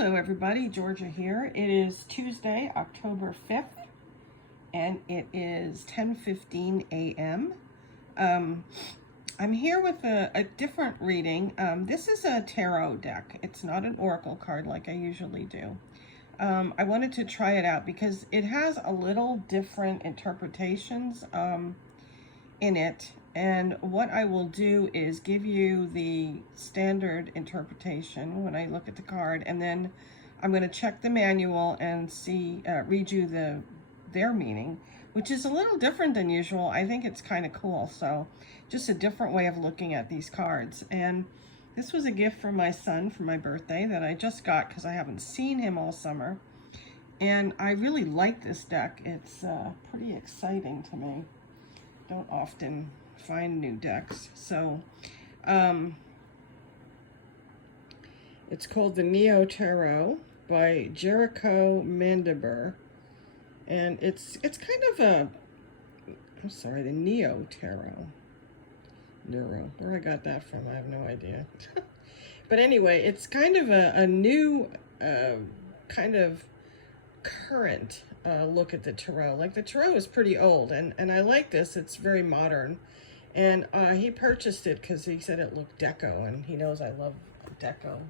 Hello everybody, Georgia here. It is Tuesday, October 5th, and it is 10:15 a.m. I'm here with a different reading. This is a tarot deck. It's not an oracle card like I usually do. I wanted to try it out because it has a little different interpretations in it. And what I will do is give you the standard interpretation when I look at the card, and then I'm going to check the manual and read you their meaning, which is a little different than usual. I think it's kind of cool. So just a different way of looking at these cards. And this was a gift from my son for my birthday that I just got because I haven't seen him all summer. And I really like this deck. It's pretty exciting to me. Don't often find new decks. So it's called the Neo Tarot by Jericho Mandiber, and it's kind of the Neo Tarot. Where I got that from, I have no idea. But anyway, it's kind of a new kind of current look at the tarot. Like, the tarot is pretty old, and I like this. It's very modern. And he purchased it because he said it looked deco, and he knows I love the deco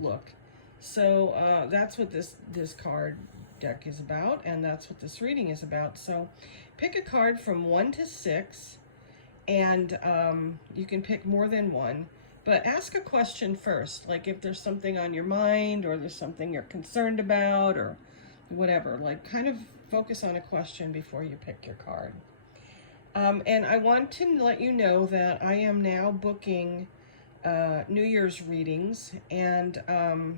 look. So that's what this card deck is about, and that's what this reading is about. So pick a card from 1 to 6, and you can pick more than one, but ask a question first. Like, if there's something on your mind, or there's something you're concerned about, or whatever, like, kind of focus on a question before you pick your card. And I want to let you know that I am now booking New Year's readings, and I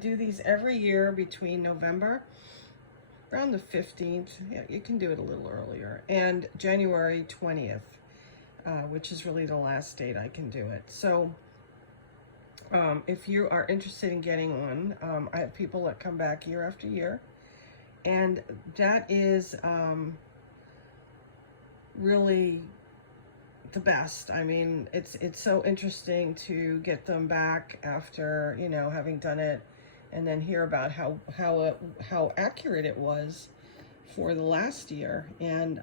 do these every year between November, around the 15th, yeah, you can do it a little earlier, and January 20th, which is really the last date I can do it. So if you are interested in getting one, I have people that come back year after year, and that is really the best. I mean, it's so interesting to get them back after, you know, having done it, and then hear about how accurate it was for the last year. And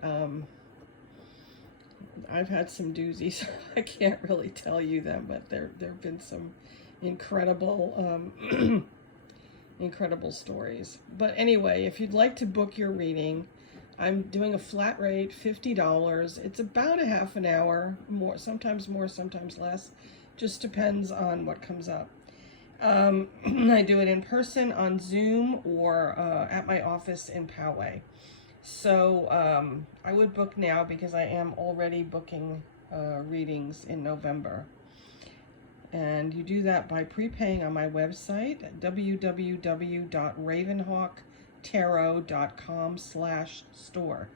I've had some doozies. I can't really tell you them, but there have been some incredible incredible stories. But anyway, if you'd like to book your reading, I'm doing a flat rate, $50. It's about a half an hour, sometimes more, sometimes less. Just depends on what comes up. I do it in person, on Zoom, or at my office in Poway. So I would book now because I am already booking readings in November. And you do that by prepaying on my website, www.ravenhawktarot.com/store,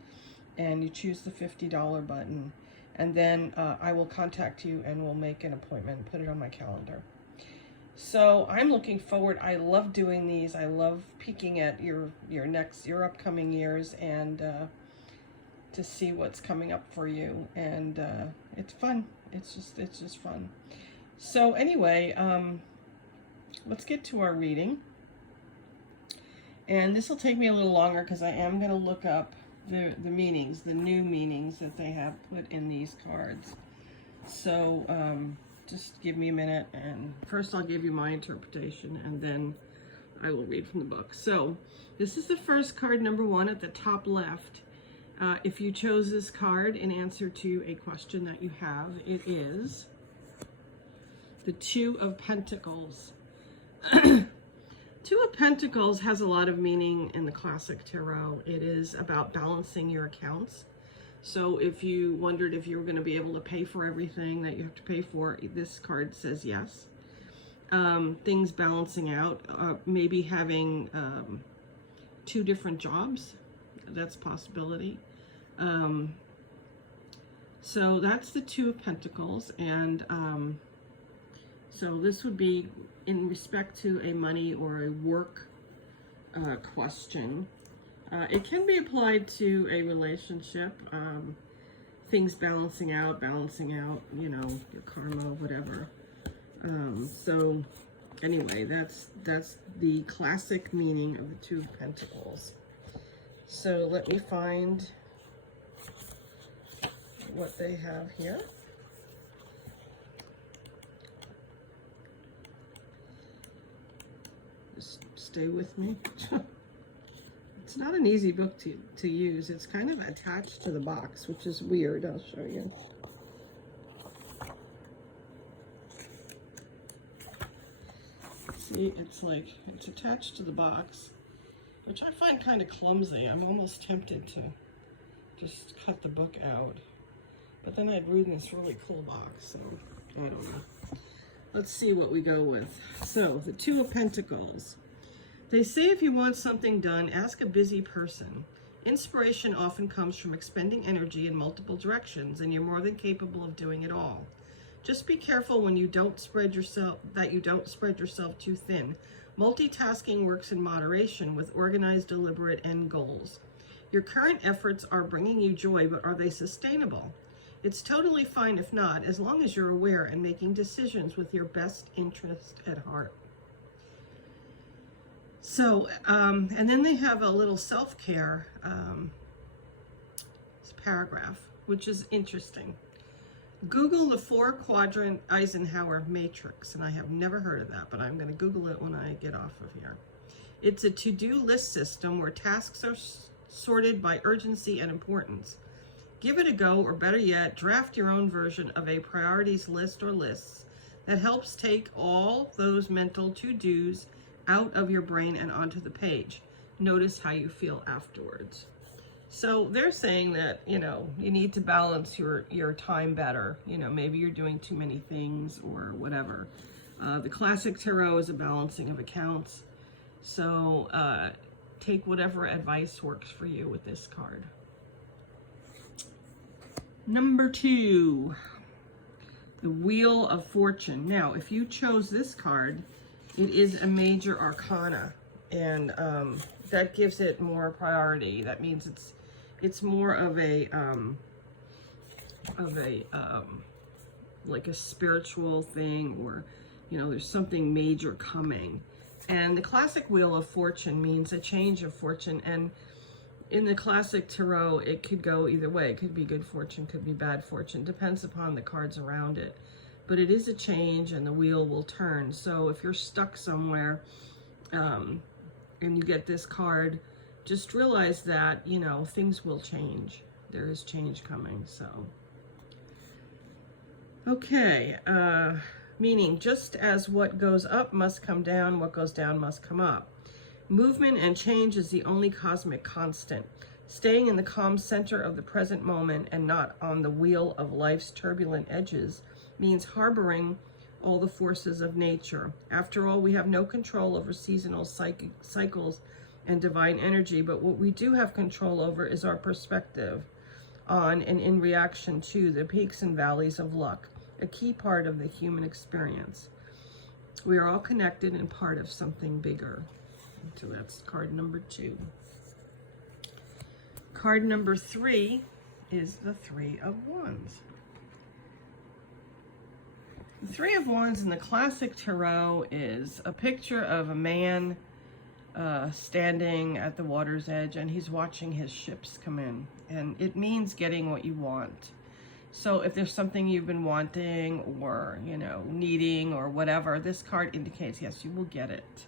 and you choose the $50 button, and then I will contact you and we'll make an appointment and put it on my calendar. So I'm looking forward. I love doing these. I love peeking at your upcoming years, and to see what's coming up for you, and it's fun. It's just fun. So anyway, let's get to our reading. And this will take me a little longer because I am going to look up the meanings, the new meanings that they have put in these cards. So just give me a minute, and first I'll give you my interpretation, and then I will read from the book. So this is the first card, number 1 at the top left. If you chose this card in answer to a question that you have, it is the Two of Pentacles. Two of Pentacles has a lot of meaning in the classic tarot. It is about balancing your accounts. So if you wondered if you were going to be able to pay for everything that you have to pay for, this card says yes. Things balancing out, maybe having 2 different jobs, that's a possibility. So that's the Two of Pentacles, and so this would be in respect to a money or a work question. It can be applied to a relationship, things balancing out, you know, your karma, whatever. So Anyway, that's the classic meaning of the Two of Pentacles. So let me find what they have here. Just stay with me. It's not an easy book to use. It's kind of attached to the box, which is weird. I'll show you. See, it's attached to the box, which I find kind of clumsy. I'm almost tempted to just cut the book out. But then I'd read in this really cool box, so I don't know. Let's see what we go with. So, the Two of Pentacles. They say if you want something done, ask a busy person. Inspiration often comes from expending energy in multiple directions, and you're more than capable of doing it all. Just be careful when you don't spread yourself too thin. Multitasking works in moderation with organized, deliberate end goals. Your current efforts are bringing you joy, but are they sustainable? It's totally fine if not, as long as you're aware and making decisions with your best interest at heart. So, and then they have a little self-care paragraph, which is interesting. Google the 4-quadrant Eisenhower matrix, and I have never heard of that, but I'm going to Google it when I get off of here. It's a to-do list system where tasks are sorted by urgency and importance. Give it a go, or better yet, draft your own version of a priorities list or lists that helps take all those mental to-dos out of your brain and onto the page. Notice how you feel afterwards. So they're saying that, you know, you need to balance your time better. You know, maybe you're doing too many things or whatever. The classic tarot is a balancing of accounts. So take whatever advice works for you with this card. Number 2, the Wheel of Fortune. Now, if you chose this card, it is a major arcana, and that gives it more priority. That means it's more of a like a spiritual thing, or you know, there's something major coming. And the classic Wheel of Fortune means a change of fortune, and in the classic tarot, it could go either way. It could be good fortune, could be bad fortune. Depends upon the cards around it. But it is a change, and the wheel will turn. So if you're stuck somewhere and you get this card, just realize that, you know, things will change. There is change coming, so. Okay, meaning just as what goes up must come down, what goes down must come up. Movement and change is the only cosmic constant. Staying in the calm center of the present moment and not on the wheel of life's turbulent edges means harboring all the forces of nature. After all, we have no control over seasonal cycles and divine energy, but what we do have control over is our perspective on and in reaction to the peaks and valleys of luck, a key part of the human experience. We are all connected and part of something bigger. So that's card number 2. Card number 3 is the Three of Wands. The Three of Wands in the classic tarot is a picture of a man standing at the water's edge, and he's watching his ships come in. And it means getting what you want. So if there's something you've been wanting or, you know, needing or whatever, this card indicates, yes, you will get it.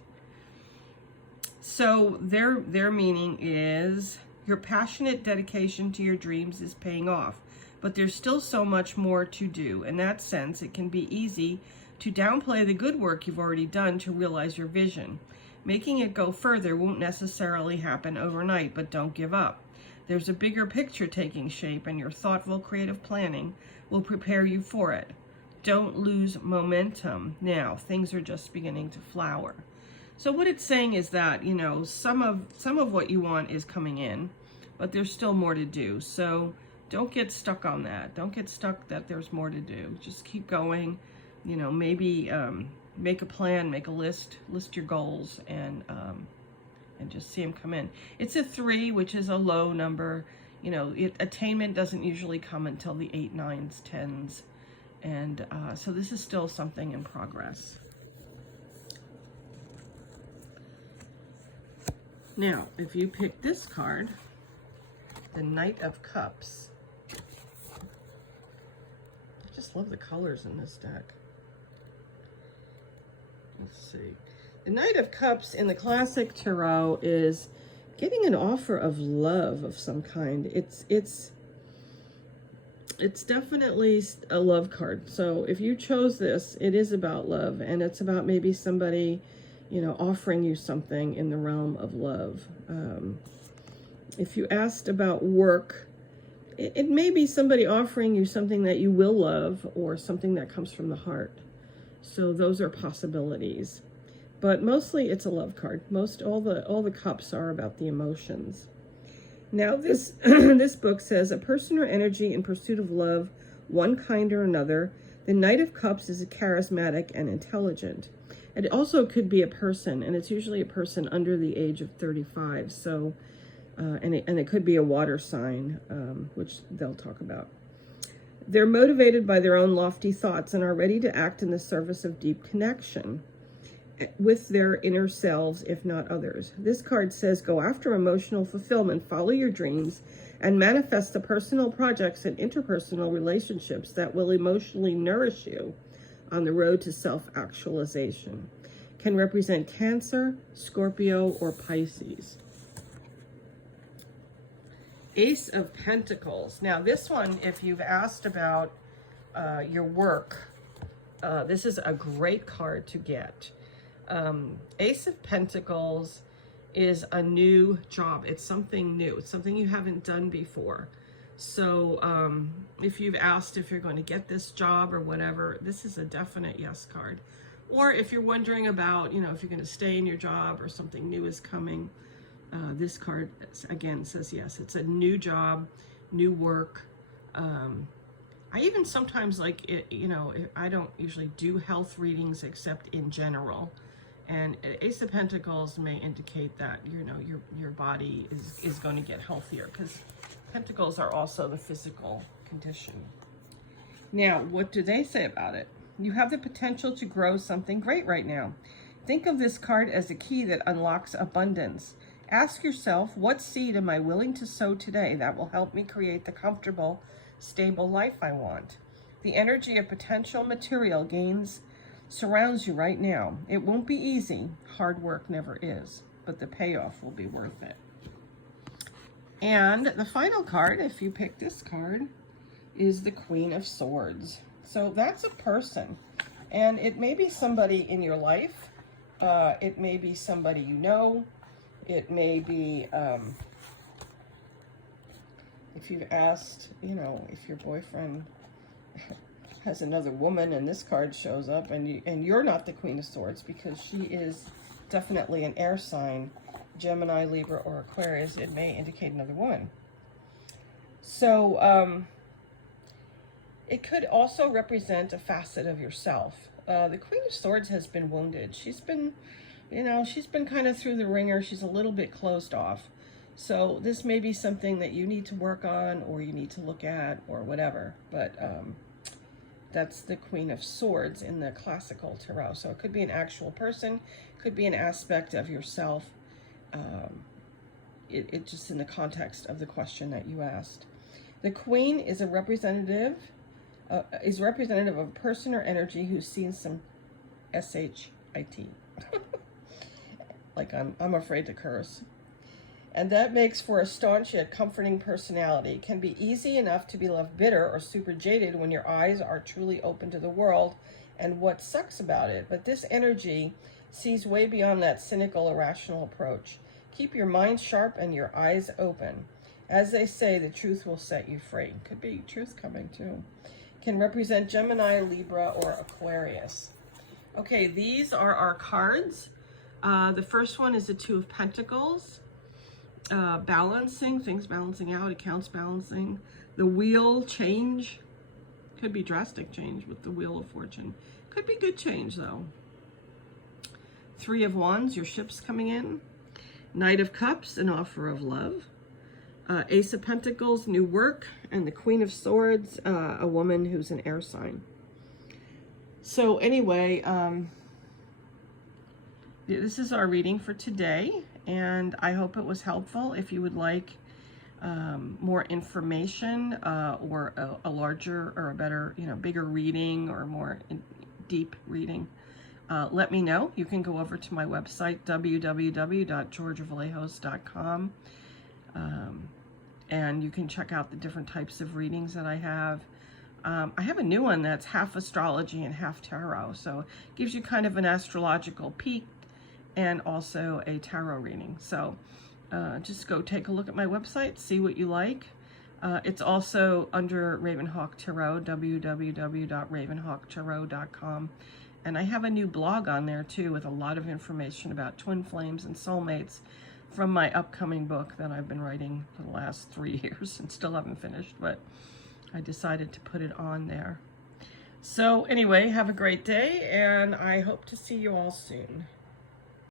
So their meaning is your passionate dedication to your dreams is paying off, but there's still so much more to do. In that sense, it can be easy to downplay the good work you've already done to realize your vision. Making it go further won't necessarily happen overnight, but don't give up. There's a bigger picture taking shape, and your thoughtful, creative planning will prepare you for it. Don't lose momentum now. Things are just beginning to flower. So what it's saying is that, you know, some of what you want is coming in, but there's still more to do. So don't get stuck on that. Don't get stuck that there's more to do. Just keep going. You know, maybe make a plan, make a list your goals, and just see them come in. It's a 3, which is a low number. You know, attainment doesn't usually come until the 8, 9s, 10s. And so this is still something in progress. Now, if you pick this card, the Knight of Cups, I just love the colors in this deck. Let's see. The Knight of Cups in the classic tarot is getting an offer of love of some kind. It's definitely a love card. So if you chose this, it is about love, and it's about maybe somebody, you know, offering you something in the realm of love. If you asked about work, it may be somebody offering you something that you will love or something that comes from the heart. So those are possibilities. But mostly it's a love card. All the cups are about the emotions. Now this this book says, a person or energy in pursuit of love, one kind or another. The Knight of Cups is charismatic and intelligent. It also could be a person, and it's usually a person under the age of 35. So, and it could be a water sign, which they'll talk about. They're motivated by their own lofty thoughts and are ready to act in the service of deep connection with their inner selves, if not others. This card says, go after emotional fulfillment, follow your dreams, and manifest the personal projects and interpersonal relationships that will emotionally nourish you on the road to self-actualization. Can represent Cancer, Scorpio, or Pisces. Ace of Pentacles. Now this one, if you've asked about your work, this is a great card to get. Ace of Pentacles is a new job. It's something new. It's something you haven't done before. So if you've asked if you're going to get this job or whatever, this is a definite yes card. Or if you're wondering about, you know, if you're going to stay in your job or something new is coming, this card, again, says yes. It's a new job, new work. I even sometimes like it, you know, I don't usually do health readings except in general. And Ace of Pentacles may indicate that, you know, your body is going to get healthier, because Pentacles are also the physical condition. Now, what do they say about it? You have the potential to grow something great right now. Think of this card as a key that unlocks abundance. Ask yourself, what seed am I willing to sow today that will help me create the comfortable, stable life I want? The energy of potential material gains surrounds you right now. It won't be easy. Hard work never is, but the payoff will be worth it. And the final card, if you pick this card, is the Queen of Swords. So that's a person, and it may be somebody in your life. It may be somebody you know. It may be, if you've asked, you know, if your boyfriend has another woman and this card shows up, and you're not the Queen of Swords, because she is definitely an air sign, Gemini, Libra, or Aquarius, it may indicate another woman. So it could also represent a facet of yourself. The Queen of Swords has been wounded. She's been, you know, she's been kind of through the ringer. She's a little bit closed off. So this may be something that you need to work on, or you need to look at, or whatever. But that's the Queen of Swords in the classical tarot. So it could be an actual person, could be an aspect of yourself. It just in the context of the question that you asked. The Queen is a representative, of a person or energy who's seen some S-H-I-T. Like I'm afraid to curse. And that makes for a staunch yet comforting personality. It can be easy enough to be left bitter or super jaded when your eyes are truly open to the world and what sucks about it. But this energy sees way beyond that cynical, irrational approach. Keep your mind sharp and your eyes open. As they say, the truth will set you free. Could be truth coming too. Can represent Gemini, Libra, or Aquarius. Okay, these are our cards. The first one is the Two of Pentacles. Balancing, things balancing out, accounts balancing. The Wheel, change. Could be drastic change with the Wheel of Fortune. Could be good change though. Three of Wands, your ship's coming in. Knight of Cups, an offer of love. Ace of Pentacles, new work. And the Queen of Swords, a woman who's an air sign. So anyway, this is our reading for today, and I hope it was helpful. If you would like more information or a larger or a better, bigger reading or more deep reading, let me know. You can go over to my website, www.georgiavallejos.com, and you can check out the different types of readings that I have. I have a new one that's half astrology and half tarot, so it gives you kind of an astrological peek and also a tarot reading. So just go take a look at my website, see what you like. It's also under Ravenhawk Tarot, www.ravenhawktarot.com. And I have a new blog on there too with a lot of information about twin flames and soulmates from my upcoming book that I've been writing for the last 3 years and still haven't finished, but I decided to put it on there. So anyway, have a great day, and I hope to see you all soon.